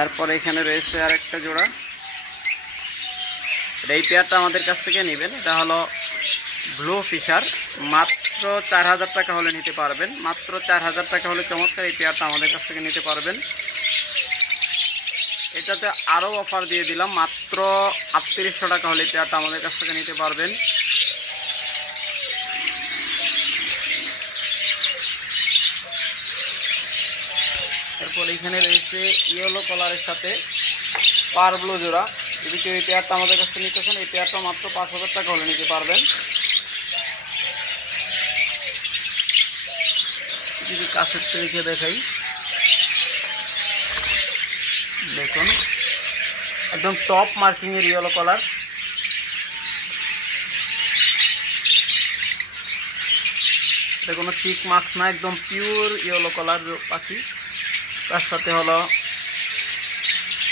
এরপর এখানে রয়েছে আরেকটা জোড়া, এই পেয়ারটা আমাদের কাছ থেকে নেবেন। এটা হলো ব্লু ফিশার, মাত্র 4000 টাকা হলে নিতে পারবেন। মাত্র 4000 টাকা হলে চমৎকার এই পেয়ারটা আমাদের কাছ থেকে নিতে পারবেন। এটাতে আরও অফার দিয়ে দিলাম, মাত্র 3800 টাকা হলে এই পেয়ারটা আমাদের কাছ থেকে নিতে পারবেন। এরপর এখানে রয়েছে ইয়েলো কালারের সাথে পার ব্লু জোড়া। যদি কেউ এই পেয়ারটা আমাদের কাছ থেকে নিতে চান, এই পেয়ারটা মাত্র 5000 টাকা হলে নিতে পারবেন। যদি কাছের থেকে দেখাই, দেখুন একদম টপ মার্কিংয়ের ইয়েলো কালার। এটা কোনো চিক মার্কস না, একদম পিওর ইয়েলো কালার পাখি। তার সাথে হলো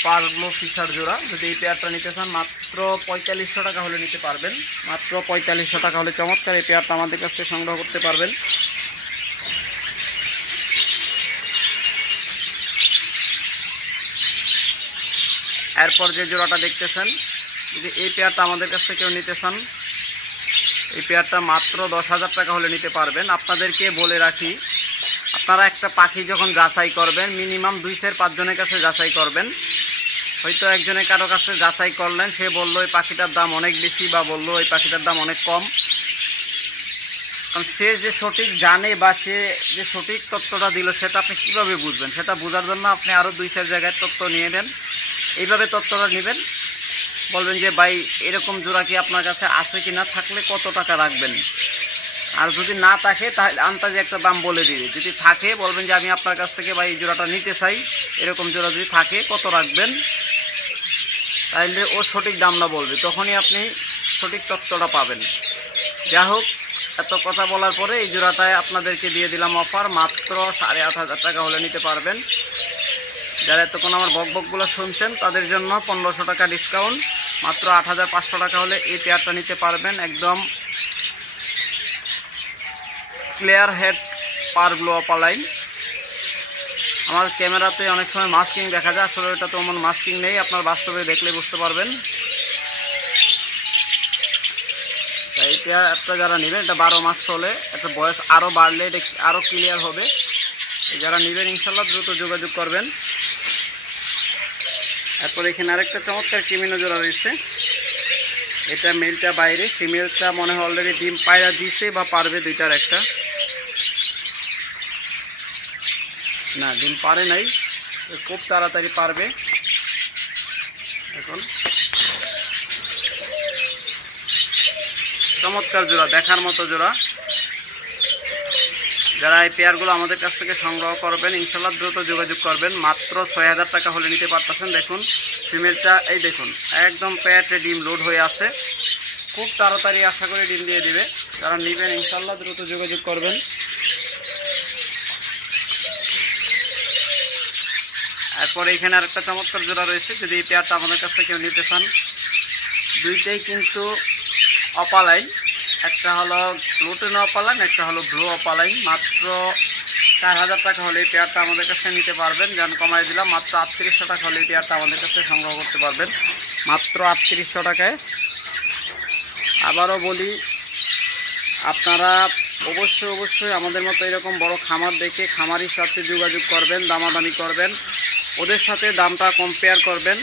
পার ব্লু ফিশার জোড়া। যদি এই পেয়ারটা নিতে চান, মাত্র 4500 টাকা হলে নিতে পারবেন। মাত্র 4500 টাকা হলে চমৎকার এই পেয়ারটা আমাদের কাছ থেকে সংগ্রহ করতে পারবেন। এরপর যে জোড়াটা দেখতেছেন, যদি এই পেয়ারটা আমাদের কাছ থেকে কেউ নিতে চান, এই পেয়ারটা মাত্র 10,000 টাকা হলে নিতে পারবেন। আপনাদেরকে বলে রাখি, আপনারা একটা পাখি যখন যাচাই করবেন, মিনিমাম 2-5 জনের কাছে যাচাই করবেন। হয়তো একজনের কারো কাছে যাচাই করলেন, সে বললো এই পাখিটার দাম অনেক বেশি, বা বললো এই পাখিটার দাম অনেক কম। কারণ সে যে সঠিক জানে বা সে যে সঠিক তথ্যটা দিল, সেটা আপনি কীভাবে বুঝবেন? সেটা বোঝার জন্য আপনি আরও 2-4 জায়গায় তথ্য নিয়ে নেন। এইভাবে তথ্যটা নেবেন, বলবেন যে ভাই এরকম জোড়া কি আপনার কাছে আছে কি না, থাকলে কত টাকা রাখবেন। আর যদি না থাকে তাহলে আন্দাজে একটা দাম বলে দিবে। যদি থাকে বলবেন যে আমি আপনার কাছ থেকে ভাই এই জোড়াটা নিতে চাই, এরকম জোড়া যদি থাকে কত রাখবেন, তাহলে ও সঠিক দামটা বলবে, তখনই আপনি সঠিক তথ্যটা পাবেন। যা হোক, এত কথা বলার পরে এই জোড়াটায় আপনাদেরকে দিয়ে দিলাম অফার, মাত্র 8500 টাকা হলে নিতে পারবেন। যারা এতক্ষণ আমার বকবকগুলো শুনছেন তাদের জন্য 1500 টাকা ডিসকাউন্ট, মাত্র 8500 টাকা হলে এই পেয়ারটা নিতে পারবেন। একদম clear head per blue opaline. আমার ক্যামেরাতে অনেক সময় মাস্কিং দেখা যায়, আসলে ওটা তো এমন মাস্কিং নেই, আপনার বাস্তবে দেখলে বুঝতে পারবেন। এই পেয়ারটা যারা নেবেন, এটা 12 মাস চলে, একটা বয়স আরও বাড়লে এটা আরও ক্লিয়ার হবে। যারা নেবেন ইনশাল্লাহ দ্রুত যোগাযোগ করবেন। এরপর এখানে আরেকটা চমৎকার কিমিনো জোড়া রয়েছে। এটা মেলটা বাইরে, ফিমেলটা মনে হয় অলরেডি ডিম পায়রা দিছে বা পারবে, দুইটার একটা। না, ডিম পারে নাই, খুব তাড়াতাড়ি পারবে। এখন চমৎকার জোড়া, দেখার মতো জোড়া। যারা এই পেয়ারগুলো আমাদের কাছ থেকে সংগ্রহ করবেন ইনশাল্লাহ দ্রুত যোগাযোগ করবেন। মাত্র 6000 টাকা হলে নিতে পারতেছেন। দেখুন ফিমেলটা, এই দেখুন একদম পেয়ারটে ডিম লোড হয়ে আছে, খুব তাড়াতাড়ি আশা করে ডিম দিয়ে দিবে। যারা নেবেন ইনশাল্লাহ দ্রুত যোগাযোগ করবেন। এরপরে এখানে আরেকটা চমৎকার জোড়া রয়েছে। যদি এই পেয়ারটা আমাদের কাছ থেকে কেউ নিতে চান, দুইটাই কিন্তু অপালাইন, একটা হলো লুটিন অপালাইন, একটা হলো ব্লু অপালাইন। মাত্র 4000 টাকা হলে এই পেয়ারটা আমাদের কাছে নিতে পারবেন। যান কমাই দিলাম, মাত্র 3800 টাকা হলে এই পেয়ারটা আমাদের কাছে সংগ্রহ করতে পারবেন, মাত্র 3800 টাকায়। আবারও বলি, আপনারা অবশ্যই আমাদের মতো এরকম বড় খামার দেখে খামারির সাথে যোগাযোগ করবেন, দামাদামি করবেন, ওদের সাথে দামটা কম্পেয়ার করবেন।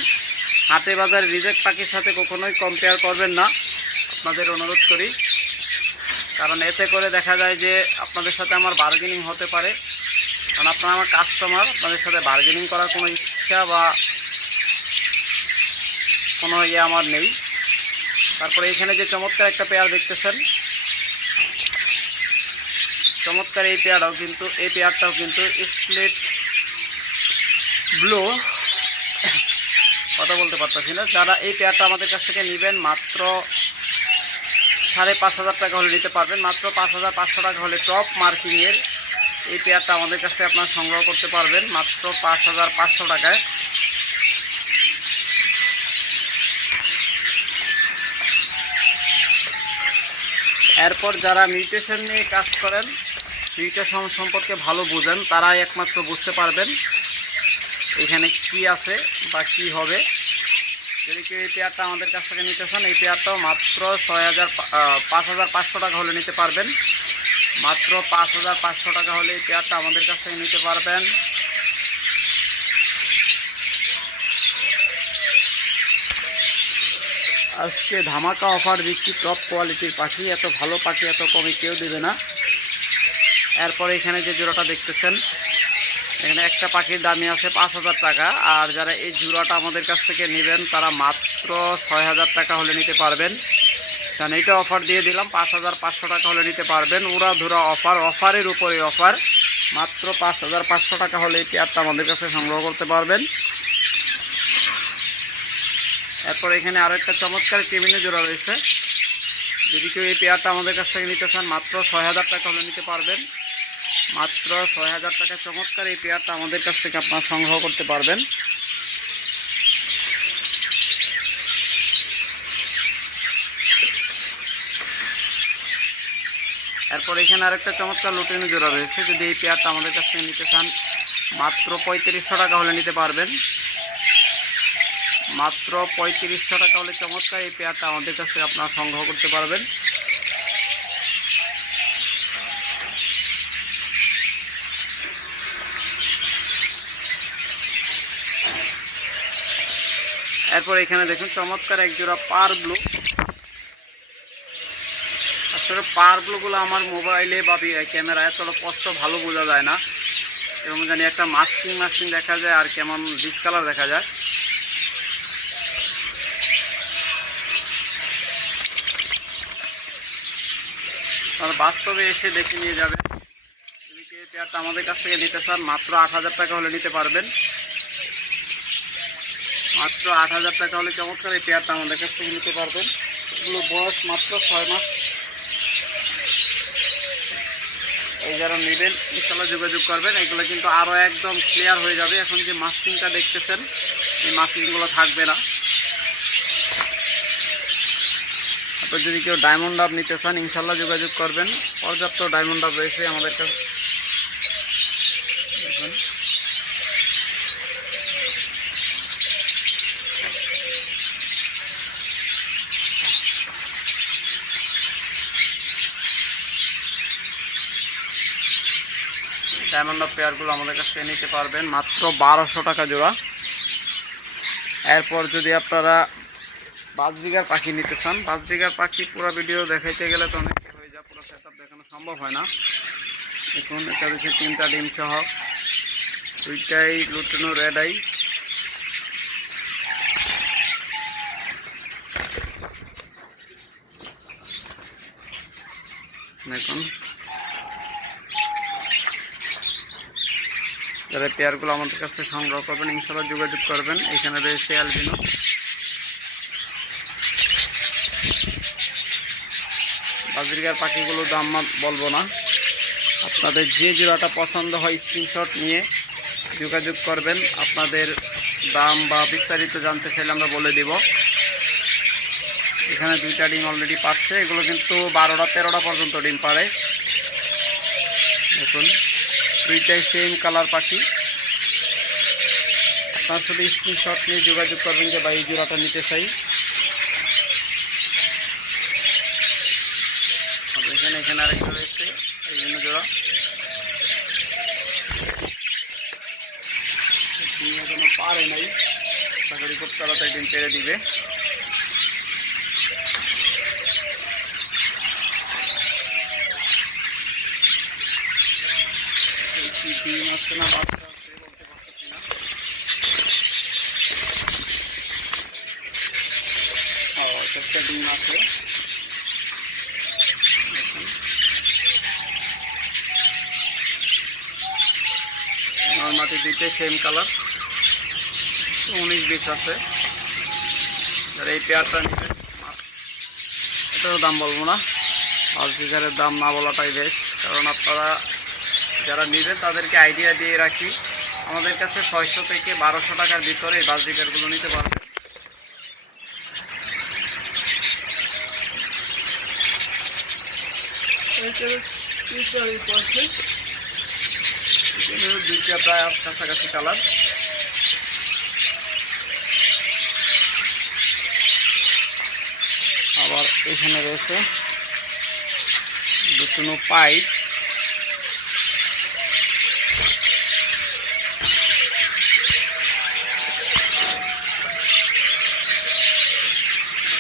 হাটে বাজারে রিজেক্ট পাখির সাথে কখনোই কম্পেয়ার করবেন না, আপনাদের অনুরোধ করি। কারণ এতে করে দেখা যায় যে আপনাদের সাথে আমার বার্গেনিং হতে পারে, কারণ আপনারা আমার কাস্টমার, আপনাদের সাথে বার্গেনিং করার কোনো ইচ্ছা বা কোনো আমার নেই। তারপরে এখানে যে চমৎকার একটা পেয়ার দেখতেছেন, চমৎকার এই পেয়ারটাও কিন্তু স্প্লিট ব্লু, কথা বলতে পারতেছি না। যারা এই পেয়ারটা আমাদের কাছ থেকে নেবেন, মাত্র 5500 টাকা হলে নিতে পারবেন। মাত্র 5500 টাকা হলে টপ মার্কিংয়ের এই পেয়ারটা আমাদের কাছ থেকে আপনারা সংগ্রহ করতে পারবেন, মাত্র 5500 টাকায়। এরপর যারা মিউটেশন নিয়ে কাজ করেন, মিউটেশন সম্পর্কে ভালো বোঝেন, তারাই একমাত্র বুঝতে পারবেন এখানে কি আছে বা কি হবে। যদি কেউ এই পেয়ারটা আমাদের কাছ থেকে নিতে চান, এই পেয়ারটাও মাত্র 5,500 টাকা হলে নিতে পারবেন। মাত্র 5,500 টাকা হলে এই পেয়ারটা আমাদের কাছ থেকে নিতে পারবেন। আজকে ধামাকা অফার দিচ্ছি, টপ কোয়ালিটির পাখি। এত ভালো পাখি এত কমে কেউ দেবে না। এরপরে এখানে যে জোড়াটা দেখতেছেন, এখানে একটা পাখির দামই আছে 5,000 টাকা। আর যারা এই জোড়াটা আমাদের কাছ থেকে নেবেন তারা মাত্র 6,000 টাকা হলে নিতে পারবেন। কারণ এইটা অফার দিয়ে দিলাম, 5,500 টাকা হলে নিতে পারবেন। উড়া ধুরা অফার, অফারের উপরে অফার। মাত্র 5,500 টাকা হলে এই পেয়ারটা আমাদের কাছে সংগ্রহ করতে পারবেন। এরপর এখানে আরও একটা চমৎকার কেবিনে জোড়া রয়েছে। যদি কেউ এই পেয়ারটা আমাদের কাছ থেকে নিতে চান, মাত্র 6,000 টাকা হলে নিতে পারবেন। মাত্র 6,000 টাকা চমৎকার এই পেয়ারটা আমাদের কাছ থেকে আপনারা সংগ্রহ করতে পারবেন। এরপর এখানে আরেকটা চমৎকার লুটিনো জোড়া রয়েছে। যদি এই পেয়ারটা আমাদের কাছ থেকে নিতে চান, মাত্র 3,500 টাকা হলে নিতে পারবেন। মাত্র 3,500 টাকা হলে চমৎকার এই পেয়ারটা আমাদের কাছ থেকে আপনারা সংগ্রহ করতে পারবেন। এরপর এখানে দেখুন চমৎকার এক জোড়া পার ব্লু। আসলে পার ব্লুগুলো আমার মোবাইলে বা ক্যামেরায় এতটা স্পষ্ট ভালো বোঝা যায় না। এরকম জানি একটা মাস্কিং দেখা যায় আর কেমন ডিসকালার দেখা যায়। আর বাস্তবে এসে দেখে নিয়ে যাবেন। যদি কেউ পেয়ারটা আমাদের কাছ থেকে নিতে চান, মাত্র 8,000 টাকা হলে নিতে পারবেন। মাত্র 8,000 টাকা হলে চমৎকার এই পেয়ারটা আমাদের কাছ থেকে নিতে পারবেন। এগুলো বয়স মাত্র 6 মাস। এই যারা নেবেন ইনশাআল্লাহ যোগাযোগ করবেন। এগুলো কিন্তু আরও একদম ক্লিয়ার হয়ে যাবে। এখন যে মাস্কিংটা দেখতেছেন, এই মাস্কিংগুলো থাকবে না। তারপর যদি কেউ ডায়মন্ড ডাব নিতে চান, ইনশাআল্লাহ যোগাযোগ করবেন। পর্যাপ্ত ডায়মন্ড ডাব রয়েছে আমাদের কাছে। ডায়মন্ড ডাব পেয়ারগুলো আমাদের কাছ থেকে নিতে পারবেন মাত্র 1,200 টাকা জোড়া। এরপর যদি আপনারা বাজরিগার পাখি নিতে চান, বাজরিগার পাখি পুরো ভিডিও দেখাইতে গেলে তো অনেক হয়ে যায়, পুরো সেটআপ দেখানো সম্ভব হয় না। দেখুন এটা হচ্ছে 3টা ডিম সহ, 2টাই লুটিনো রেড আই। দেখুন যারা পেয়ারগুলো আমাদের কাছে সংগ্রহ করবেন ইনশাআল্লাহ যোগাযোগ করবেন। এখানে রয়েছে অ্যালবিনো। বাজরিগার পাখিগুলোর দাম বলবো না, আপনাদের যে জোড়াটা পছন্দ হয় স্ক্রিনশট নিয়ে যোগাযোগ করবেন। আপনাদের দাম বা বিস্তারিত জানতে চাইলে আমরা বলে দিব। এখানে 2টা ডিম অলরেডি পাচ্ছে। এগুলো কিন্তু 12টা 13টা পর্যন্ত ডিম পারে। দেখুন 2টাই সেম কালার পাখি। আপনার শুধু স্ক্রিনশট নিয়ে যোগাযোগ করবেন যে ভাই এই জোড়াটা নিতে চাই। এখানে আরেকটা রয়েছে বিভিন্ন জোড়া। ডিম এখনো পারে নাই, আশা করি খুব তাড়াতাড়ি ডিম পেড়ে দিবে। ডিম আসছে না, বাচ্চা আসছে বলতে পারছি না। একটা ডিম আছে। নর্মালি 2টাই সেম কালার, 19-20 আছে। যারা এই পেয়ারটা নেবেন, এটারও দাম বলবো না, বাজরিগারের দাম না বলাটাই বেস্ট। কারণ আপনারা যারা নেবেন তাদেরকে আইডিয়া দিয়ে রাখি, আমাদের কাছে 600 থেকে 1200 টাকার ভিতরে এই বাজরিগারগুলো নিতে পারবেন। দুইটা প্রায় কাছাকাছি কালার। এখানে রয়েছে লুটানো পাইপ,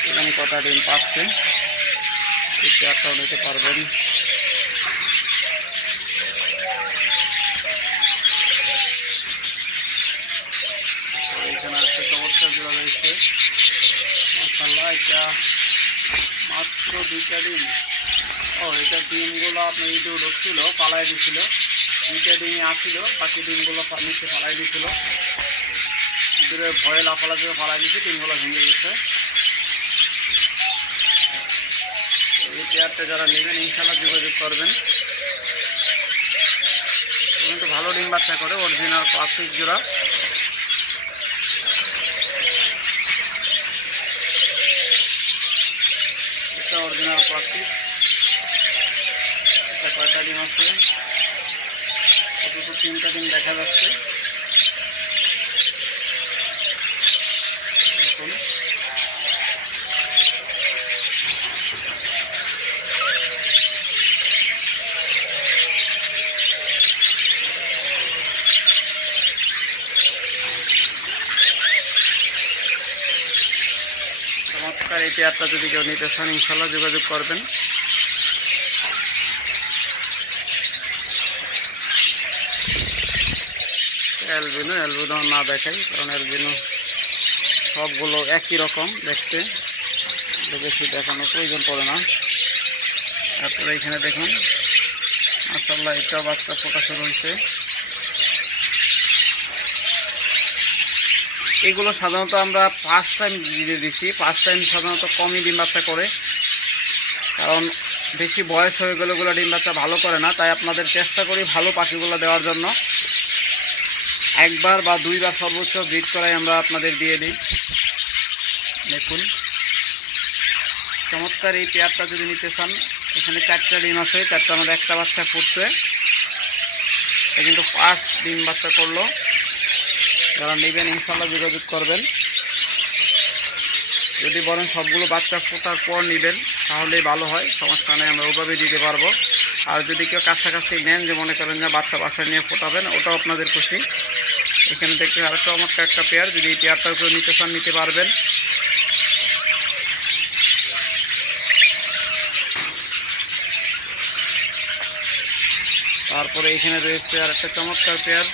এখানে কটা ডিম পাচ্ছে, এই পেয়ারটাও নিতে পারবেন। এখানে একটা চমৎকার জোড়া রয়েছে মাশাআল্লাহ, এটা মাত্র 2টা ডিম। এটা ডিমগুলো আপনার ইঁদুর ঢুকছিল, পালাই দিয়েছিল, 2টা ডিমই আসছিল, বাকি ডিমগুলো নিচে পালাই দিয়েছিল, ইঁদুরের ভয়ে লাফালা দিয়ে পালাই দিয়েছে, ডিমগুলো ভেঙে গেছে। এই পেয়ারটা যারা নেবেন ইনশাআল্লাহ যোগাযোগ করবেন। কিন্তু ভালো ডিম বাচ্চা করে, অরিজিনাল প্লাস্টিক জোড়া। এটা অরিজিনাল প্লাস্টিক। এটা কয়টা ডিম আছে? অন্তত 3টা ডিম দেখা যাচ্ছে। দেখুন চমৎকার এই পেয়ারটা যদি কেউ নিতে চান ইনশাআল্লাহ যোগাযোগ করবেন। অ্যালবিনো না দেখাই, কারণ অ্যালবিনো সবগুলো একই রকম দেখতে, বেশি দেখানোর প্রয়োজন পড়ে না। তারপরে এখানে দেখুন মাশাআল্লাহ, এটা বাচ্চা ফোটা শুরু হয়েছে। এগুলো সাধারণত আমরা 5 টাইম দিয়ে দিচ্ছি, 5 টাইম সাধারণত কমই ডিম বাচ্চা করে, কারণ বেশি বয়স হয়ে গেলে ওগুলো ডিম বাচ্চা ভালো করে না। তাই আপনাদের চেষ্টা করি ভালো পাখিগুলো দেওয়ার জন্য। 1বার বা 2বার সর্বোচ্চ ব্রিড করাই আমরা আপনাদের দিয়ে দিই। দেখুন চমৎকার এই পেয়ারটা যদি নিতে চান, এখানে 4টা ডিম আছে, 4টার মধ্যে একটা বাচ্চা ফুটছে। এটা কিন্তু ফার্স্ট ডিম বাচ্চা করলো। যারা নেবেন ইনশাআল্লাহ যোগাযোগ করবেন। যদি বলেন সবগুলো বাচ্চা ফোটার পর নেবেন তাহলে ভালো হয়, সমস্যা নেই, আমরা ওভাবে দিতে পারবো। আর যদি কেউ কাছাকাছি নেন, যে মনে করেন যে বাচ্চা নিয়ে ফোটাবেন, ওটাও আপনাদের খুশি। এখানে দেখতে আরও চমৎকার একটা পেয়ার, যদি এই পেয়ারটার উপরে নিতে চান নিতে পারবেন। তারপরে এখানে রয়েছে আর একটা চমৎকার পেয়ার,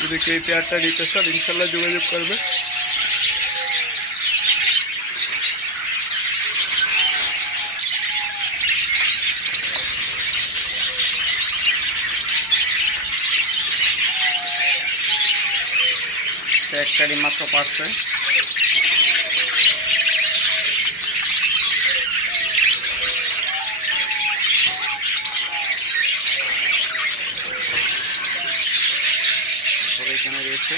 যদি কেউ এই পেয়ারটা নিতে চান ইনশাআল্লাহ যোগাযোগ করবে। একটা ডিম মাত্র পারছে। এখানে রয়েছে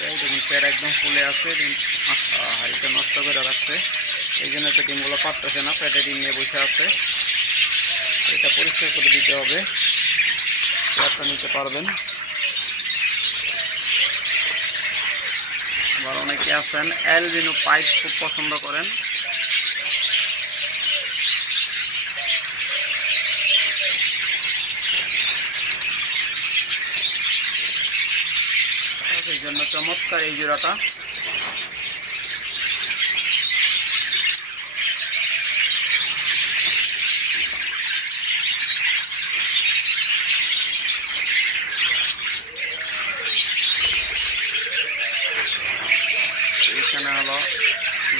দেখুন পেয়ার একদম ফুলে আছে, ডিম হাড়িটা নষ্ট করে রাখছে, এই জন্য তো ডিমগুলো পারতেছে না, পেটে ডিম নিয়ে বসে আছে। এটা পরিষ্কার করে দিতে হবে, পেয়ারটা নিতে পারবেন। আবার অনেকে আছেন অ্যালবিনো পাইপ খুব পছন্দ করেন, সেই জন্য চমৎকার এই জোড়াটা। এখানে হলো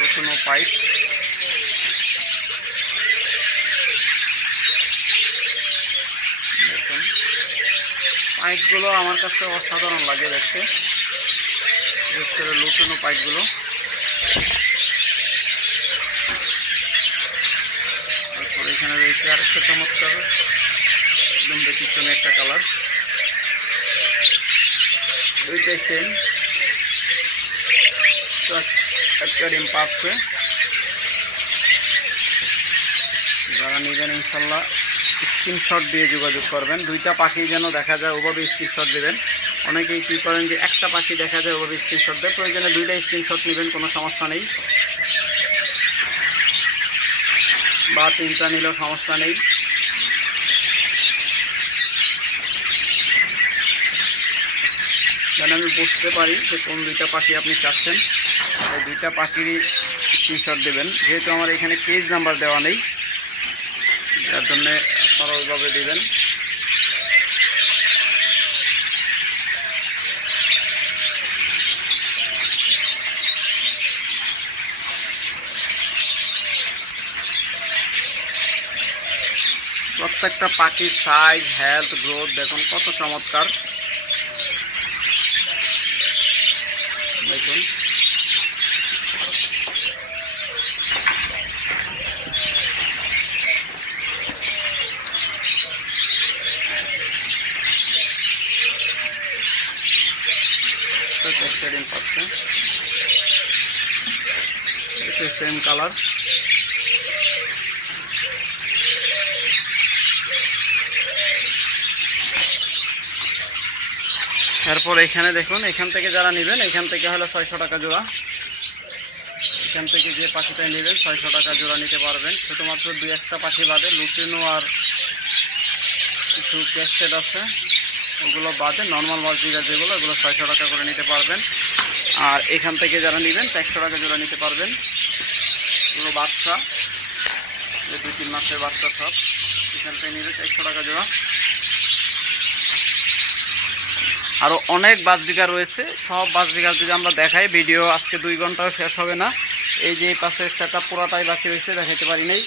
নতুন পাইপ, দেখুন পাইপগুলো আমার কাছে অসাধারণ লাগে দেখতে, বিশেষ করে লুটানো পাইপগুলো। তারপরে এখানে রয়েছে আরেকটা চমৎকার একদম ব্যতিক্রমী একটা কালার, দুইটাই সেম, একটা ডিম পাচ্ছে। যারা যারা নেবেন ইনশাল্লাহ স্ক্রিনশট দিয়ে যোগাযোগ করবেন। দুইটা পাখি যেন দেখা যায় ওভাবে স্ক্রিনশট দেবেন। অনেকেই কী করেন যে একটা পাখি দেখা যায় ওভাবে স্ক্রিনশট দেয়, প্রয়োজনে দুইটা স্ক্রিনশট নেবেন, কোনো সমস্যা নেই, বা তিনটা নিলেও সমস্যা নেই। যেন আমি বুঝতে পারি যে কোন দুইটা পাখি আপনি চাচ্ছেন, এই দুইটা পাখিরই স্ক্রিনশট দেবেন। যেহেতু আমার এখানে পেজ নাম্বার দেওয়া নেই, যার জন্যে আপনারা ওইভাবে দেবেন। প্রত্যেকটা পাখির সাইজ, হেলথ, গ্রোথ দেখুন কত চমৎকার। দেখুন সেম কালার। এরপর এখানে দেখুন, এখান থেকে যারা নেবেন এখান থেকে হলো 600 টাকা জোড়া। এখান থেকে যে পাখিটাই নেবেন 600 টাকা জোড়া নিতে পারবেন। শুধুমাত্র 2-1টা পাখি বাদে, লুটিনো আর কিছু ক্যাস্টেড আছে ওগুলো বাদে নর্মাল বাজিগার যেগুলো, ওগুলো 600 টাকা করে নিতে পারবেন। আর এখান থেকে যারা নেবেন 100 টাকা জোড়া নিতে পারবেন। এগুলো বাচ্চা, 2-3 মাসের বাচ্চা সব, এখান থেকে নিলে 100 টাকা জোড়া। আরও অনেক বাজবিঘা রয়েছে, সব বাজবিঘা যদি আমরা দেখাই ভিডিও আজকে 2 ঘন্টাও শেষ হবে না। এই যে পাশের সেট আপ পুরাটাই বাকি রয়েছে, দেখাইতে পারি নাই।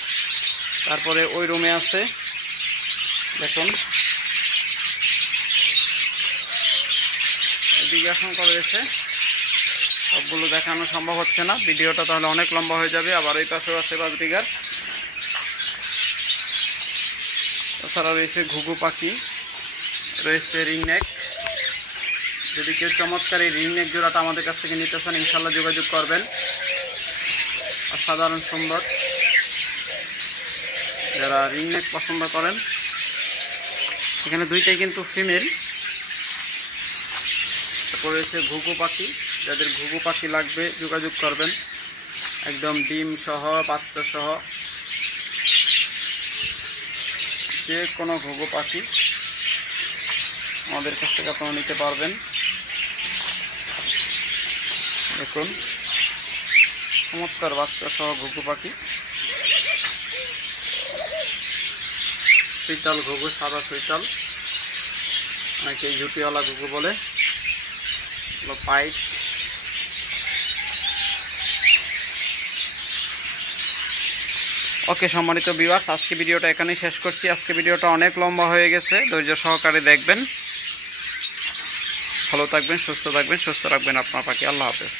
তারপরে ওই রুমে আছে দেখুন, এদিকে সংখ্যা রয়েছে, সবগুলো দেখানো সম্ভব হচ্ছে না, ভিডিওটা তাহলে অনেক লম্বা হয়ে যাবে। আবার ওই পাশেও আছে বাজবিঘার। তাছাড়া রয়েছে ঘুঘু পাখি, রয়েছে রিংনেক। যদি কেউ চমৎকার এই রিংনেক জোড়াটা আমাদের কাছ থেকে নিতে চান ইনশাল্লাহ যোগাযোগ করবেন। অসাধারণ সুন্দর, যারা রিংনেক পছন্দ করেন। এখানে দুইটাই কিন্তু ফিমেল। তারপর রয়েছে ঘুঘু পাখি, যাদের ঘুঘু পাখি লাগবে যোগাযোগ করবেন। একদম ডিম সহ, বাচ্চা সহ, যে কোনো ঘুঘু পাখি আমাদের কাছ থেকে আপনারা নিতে পারবেন। দেখুন চমৎকার বাচ্চা সহ ঘুঘু পাখি, সুইটাল ঘুঘু, সাদা সুইটাল, অনেকে ঝুটিওয়ালা ঘুঘু বলে, পাইপ। ওকে সম্মানিত ভিউয়ার্স, আজকে ভিডিওটা এখানেই শেষ করছি। আজকে ভিডিওটা অনেক লম্বা হয়ে গেছে, ধৈর্য সহকারে দেখবেন। ভালো থাকবেন, সুস্থ থাকবেন, সুস্থ রাখবেন আপনার পাখি। আল্লাহ হাফেজ।